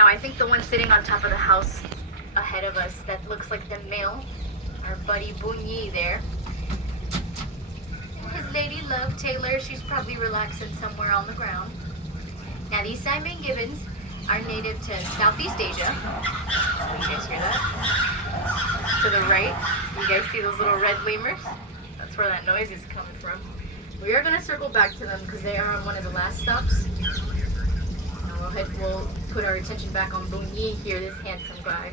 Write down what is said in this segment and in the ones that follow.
Now I think the one sitting on top of the house ahead of us, that looks like the male, our buddy Bunyi there. And his lady love, Taylor, she's probably relaxing somewhere on the ground. Now these Simon Gibbons are native to Southeast Asia. You guys hear that? To the right, you guys see those little red lemurs? That's where that noise is coming from. We are going to circle back to them because they are on one of the last stops. Now we'll put our attention back on Bunyi here, this handsome guy.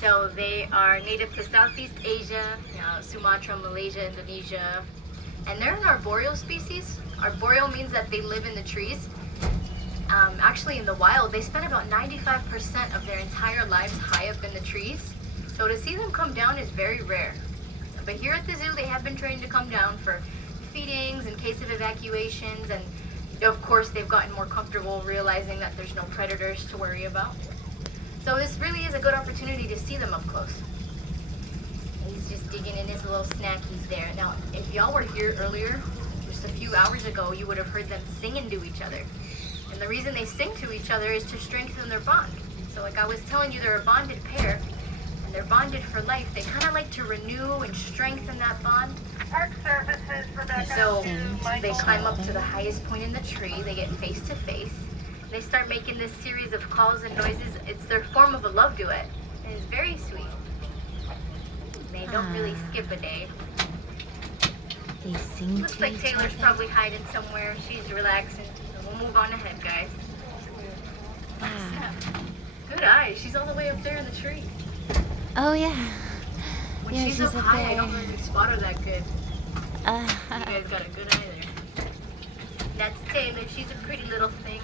So they are native to Southeast Asia, Sumatra, Malaysia, Indonesia, and they're an arboreal species. Arboreal means that they live in the trees. Actually in the wild, they spend about 95% of their entire lives high up in the trees. So to see them come down is very rare. But here at the zoo, they have been trained to come down for feedings in case of evacuations, and of course they've gotten more comfortable realizing that there's no predators to worry about. So this really is a good opportunity to see them up close. He's just digging in his little snackies there. Now, if y'all were here earlier, just a few hours ago, you would have heard them singing to each other. And the reason they sing to each other is to strengthen their bond. So like I was telling you, they're a bonded pair, and they're bonded for life. They kind of like to renew and strengthen that bond. Park services, Rebecca. So they climb up to the highest point in the tree. They get face to face. They start making this series of calls and noises. It's their form of a love duet. And it's very sweet. They don't really skip a day. They sing Looks to like each Taylor's other. probably hiding somewhere. She's relaxing. So we'll move on ahead, guys. Wow. Good eye. She's all the way up there in the tree. Oh yeah. When Yeah, she's up high, I there. don't really spot her that good. You guys got a good eye there. That's Taylor. She's a pretty little thing.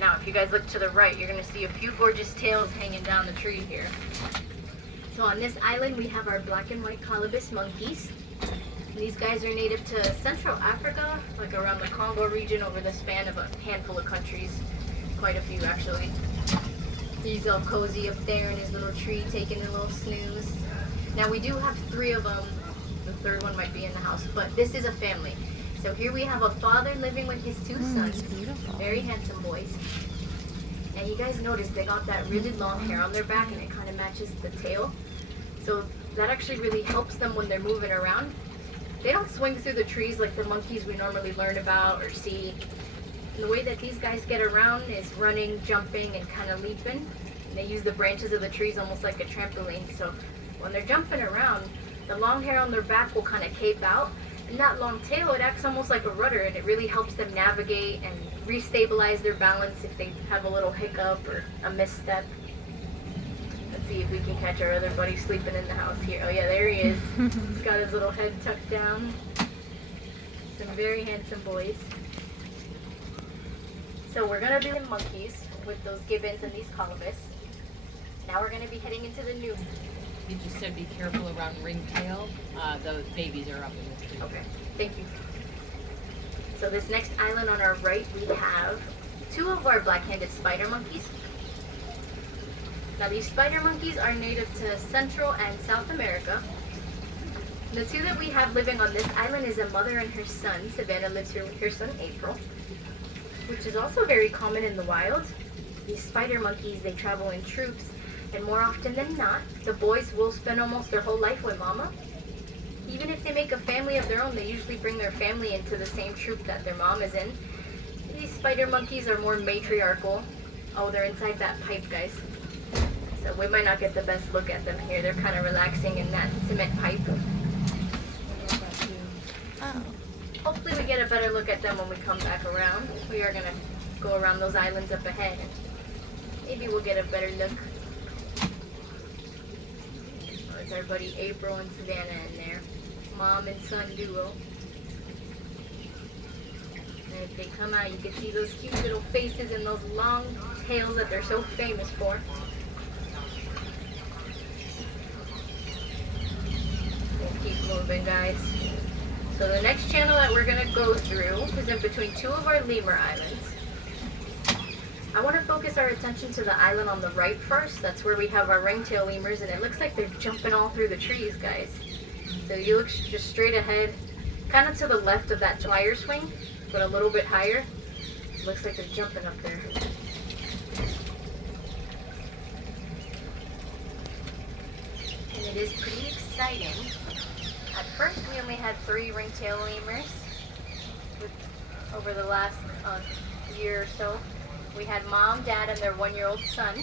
Now, if you guys look to the right, you're going to see a few gorgeous tails hanging down the tree here. So on this island, we have our black and white colobus monkeys. These guys are native to Central Africa, like around the Congo region, over the span of a handful of countries. Quite a few, actually. He's all cozy up there in his little tree, taking a little snooze. Now, we do have 3 of them. The third one might be in the house, but this is a family. So here we have a father living with his 2 sons. Beautiful. Very handsome boys. And you guys notice they got that really long hair on their back, and it kind of matches the tail. So that actually really helps them when they're moving around. They don't swing through the trees like the monkeys we normally learn about or see. And the way that these guys get around is running, jumping, and kind of leaping. And they use the branches of the trees almost like a trampoline. So when they're jumping around, the long hair on their back will kind of cape out. And that long tail, it acts almost like a rudder, and it really helps them navigate and restabilize their balance if they have a little hiccup or a misstep. Let's see if we can catch our other buddy sleeping in the house here. Oh yeah, there he is. He's got his little head tucked down. Some very handsome boys. So we're gonna do the monkeys with those gibbons and these colobus. Now we're gonna be heading into the new. You just said be careful around ringtail. The babies are up in this tree. Okay, thank you. So this next island on our right, we have 2 of our black-handed spider monkeys. Now these spider monkeys are native to Central and South America. The 2 that we have living on this island is a mother and her son. Savannah lives here with her son April, which is also very common in the wild. These spider monkeys, they travel in troops, and more often than not, the boys will spend almost their whole life with mama. Even if they make a family of their own, they usually bring their family into the same troop that their mom is in. These spider monkeys are more matriarchal. Oh, they're inside that pipe, guys. So we might not get the best look at them here. They're kind of relaxing in that cement pipe. Oh. Hopefully we get a better look at them when we come back around. We are going to go around those islands up ahead. Maybe we'll get a better look. Oh, it's our buddy April and Savannah in there. Mom and son duo. And if they come out, you can see those cute little faces and those long tails that they're so famous for. We'll keep moving, guys. So the next channel that we're going to go through is in between 2 of our lemur islands. I want to focus our attention to the island on the right first. That's where we have our ringtail lemurs, and it looks like they're jumping all through the trees, guys. So you look just straight ahead, kind of to the left of that wire swing, but a little bit higher. Looks like they're jumping up there. is pretty exciting. At first, we only had 3 ringtail lemurs. Over the last year or so, we had mom, dad, and their 1-year-old son.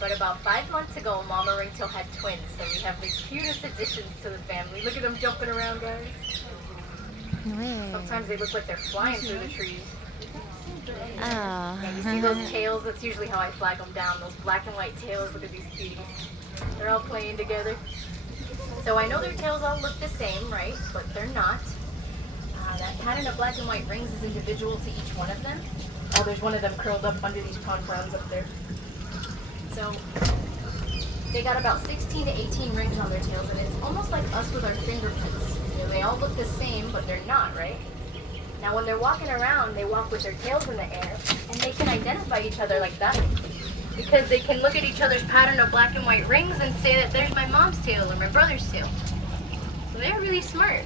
But about 5 months ago, Mama Ringtail had twins, so we have the cutest additions to the family. Look at them jumping around, guys. Where? Sometimes they look like they're flying through the trees. Oh. Yeah, you see those tails? That's usually how I flag them down. Those black and white tails. Look at these cuties. They're all playing together. So I know their tails all look the same, right? But they're not. That pattern of black and white rings is individual to each one of them. Oh, there's one of them curled up under these pond clouds up there. So they got about 16 to 18 rings on their tails, and it's almost like us with our fingerprints. You know, they all look the same, but they're not, right? Now when they're walking around, they walk with their tails in the air, and they can identify each other like that. Because they can look at each other's pattern of black and white rings and say that there's my mom's tail or my brother's tail. So they're really smart.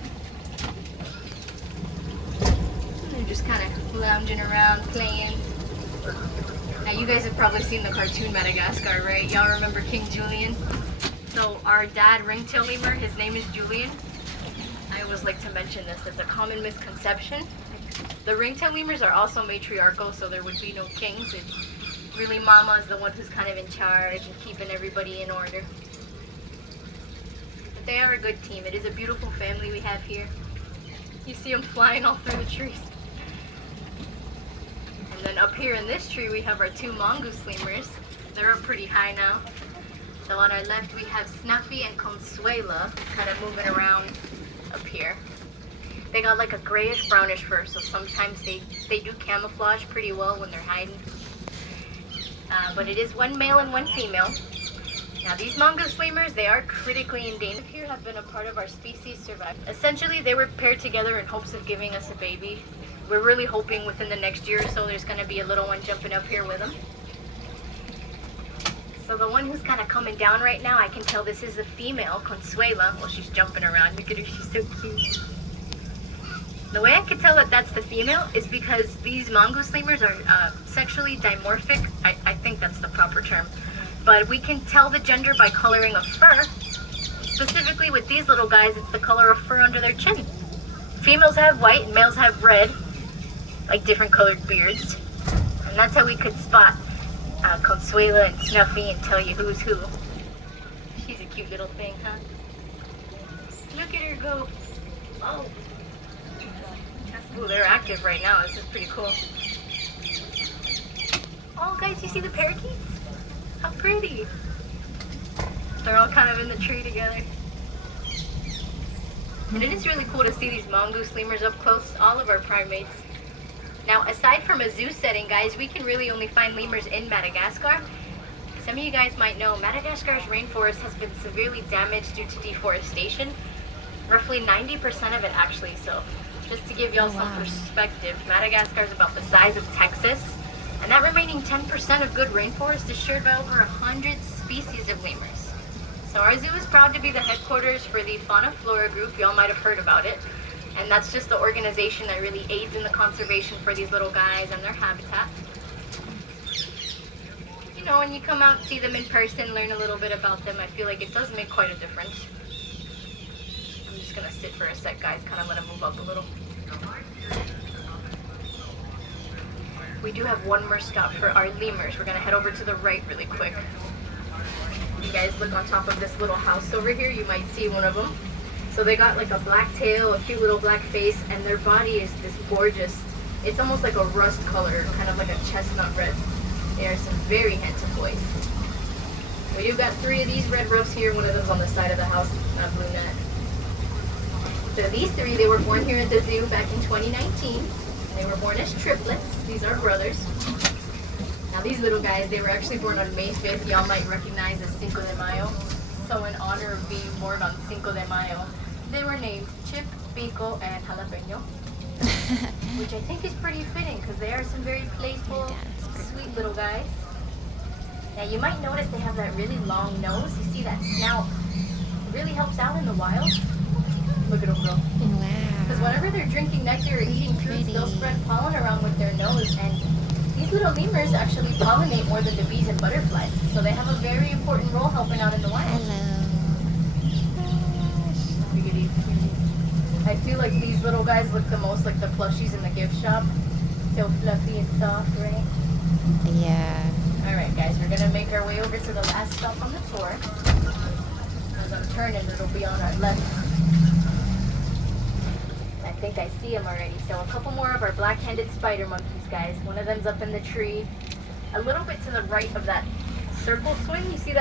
They're just kind of lounging around, playing. Now you guys have probably seen the cartoon Madagascar, right? Y'all remember King Julian? So our dad, ringtail lemur, his name is Julian. I always like to mention this. It's a common misconception. The ringtail lemurs are also matriarchal, so there would be no kings. It's really Mama is the one who's kind of in charge and keeping everybody in order. But they are a good team. It is a beautiful family we have here. You see them flying all through the trees. And then up here in this tree we have our 2 mongoose lemurs. They're up pretty high now. So on our left we have Snuffy and Consuela kind of moving around up here. They got like a grayish brownish fur, so sometimes they do camouflage pretty well when they're hiding. But it is 1 male and 1 female. Now these mongoose lemurs, they are critically endangered. Here have been a part of our species survival. Essentially they were paired together in hopes of giving us a baby. We're really hoping within the next year or so there's going to be a little one jumping up here with them. So the one who's kind of coming down right now, I can tell this is a female, Consuela. Well, she's jumping around. Look at her, she's so cute. The way I can tell that that's the female is because these mongoose lemurs are sexually dimorphic. I think that's the proper term. But we can tell the gender by coloring of fur. Specifically with these little guys, it's the color of fur under their chin. Females have white and males have red, like different colored beards. And that's how we could spot Consuela and Snuffy and tell you who's who. She's a cute little thing, huh? Look at her go. Oh. Ooh, they're active right now. This is pretty cool. Oh, guys, you see the parakeets? How pretty. They're all kind of in the tree together. And it is really cool to see these mongoose lemurs up close, all of our primates. Now, aside from a zoo setting, guys, we can really only find lemurs in Madagascar. Some of you guys might know, Madagascar's rainforest has been severely damaged due to deforestation. Roughly 90% of it, actually. So, just to give y'all some perspective, Madagascar is about the size of Texas. And that remaining 10% of good rainforest is shared by over 100 species of lemurs. So our zoo is proud to be the headquarters for the Fauna Flora group. Y'all might have heard about it. And that's just the organization that really aids in the conservation for these little guys and their habitat. You know, when you come out and see them in person, learn a little bit about them, I feel like it does make quite a difference. I'm just gonna sit for a sec, guys, kind of let them move up a little. We do have one more stop for our lemurs. We're gonna head over to the right really quick. You guys look on top of this little house over here, you might see one of them. So they got like a black tail, a cute little black face, and their body is this gorgeous, it's almost like a rust color, kind of like a chestnut red. They are some very handsome boys. We do got 3 of these red ruffs here, one of them's on the side of the house, blue net. So these 3, they were born here at the zoo back in 2019. They were born as triplets. These are brothers. Now these little guys, they were actually born on May 5th. Y'all might recognize as Cinco de Mayo. So in honor of being born on Cinco de Mayo, they were named Chip, Pico, and Jalapeno. Which I think is pretty fitting because they are some very playful, sweet little guys. Now you might notice they have that really long nose. You see that snout? It really helps out in the wild. Look at them go. Wow. Because whenever they're drinking nectar or eating fruits, they'll spread pollen around with their nose. And these little lemurs actually pollinate more than the bees and butterflies. So they have a very important role helping out in the wild. Hello. look at these cuties. I feel like these little guys look the most like the plushies in the gift shop. So fluffy and soft, right? Yeah. Alright guys, we're gonna make our way over to the last stop on the tour. As I'm turning, it'll be on our left. I think I see them already. So a couple more of our black-handed spider monkeys, guys. One of them's up in the tree. A little bit to the right of that circle swing. You see that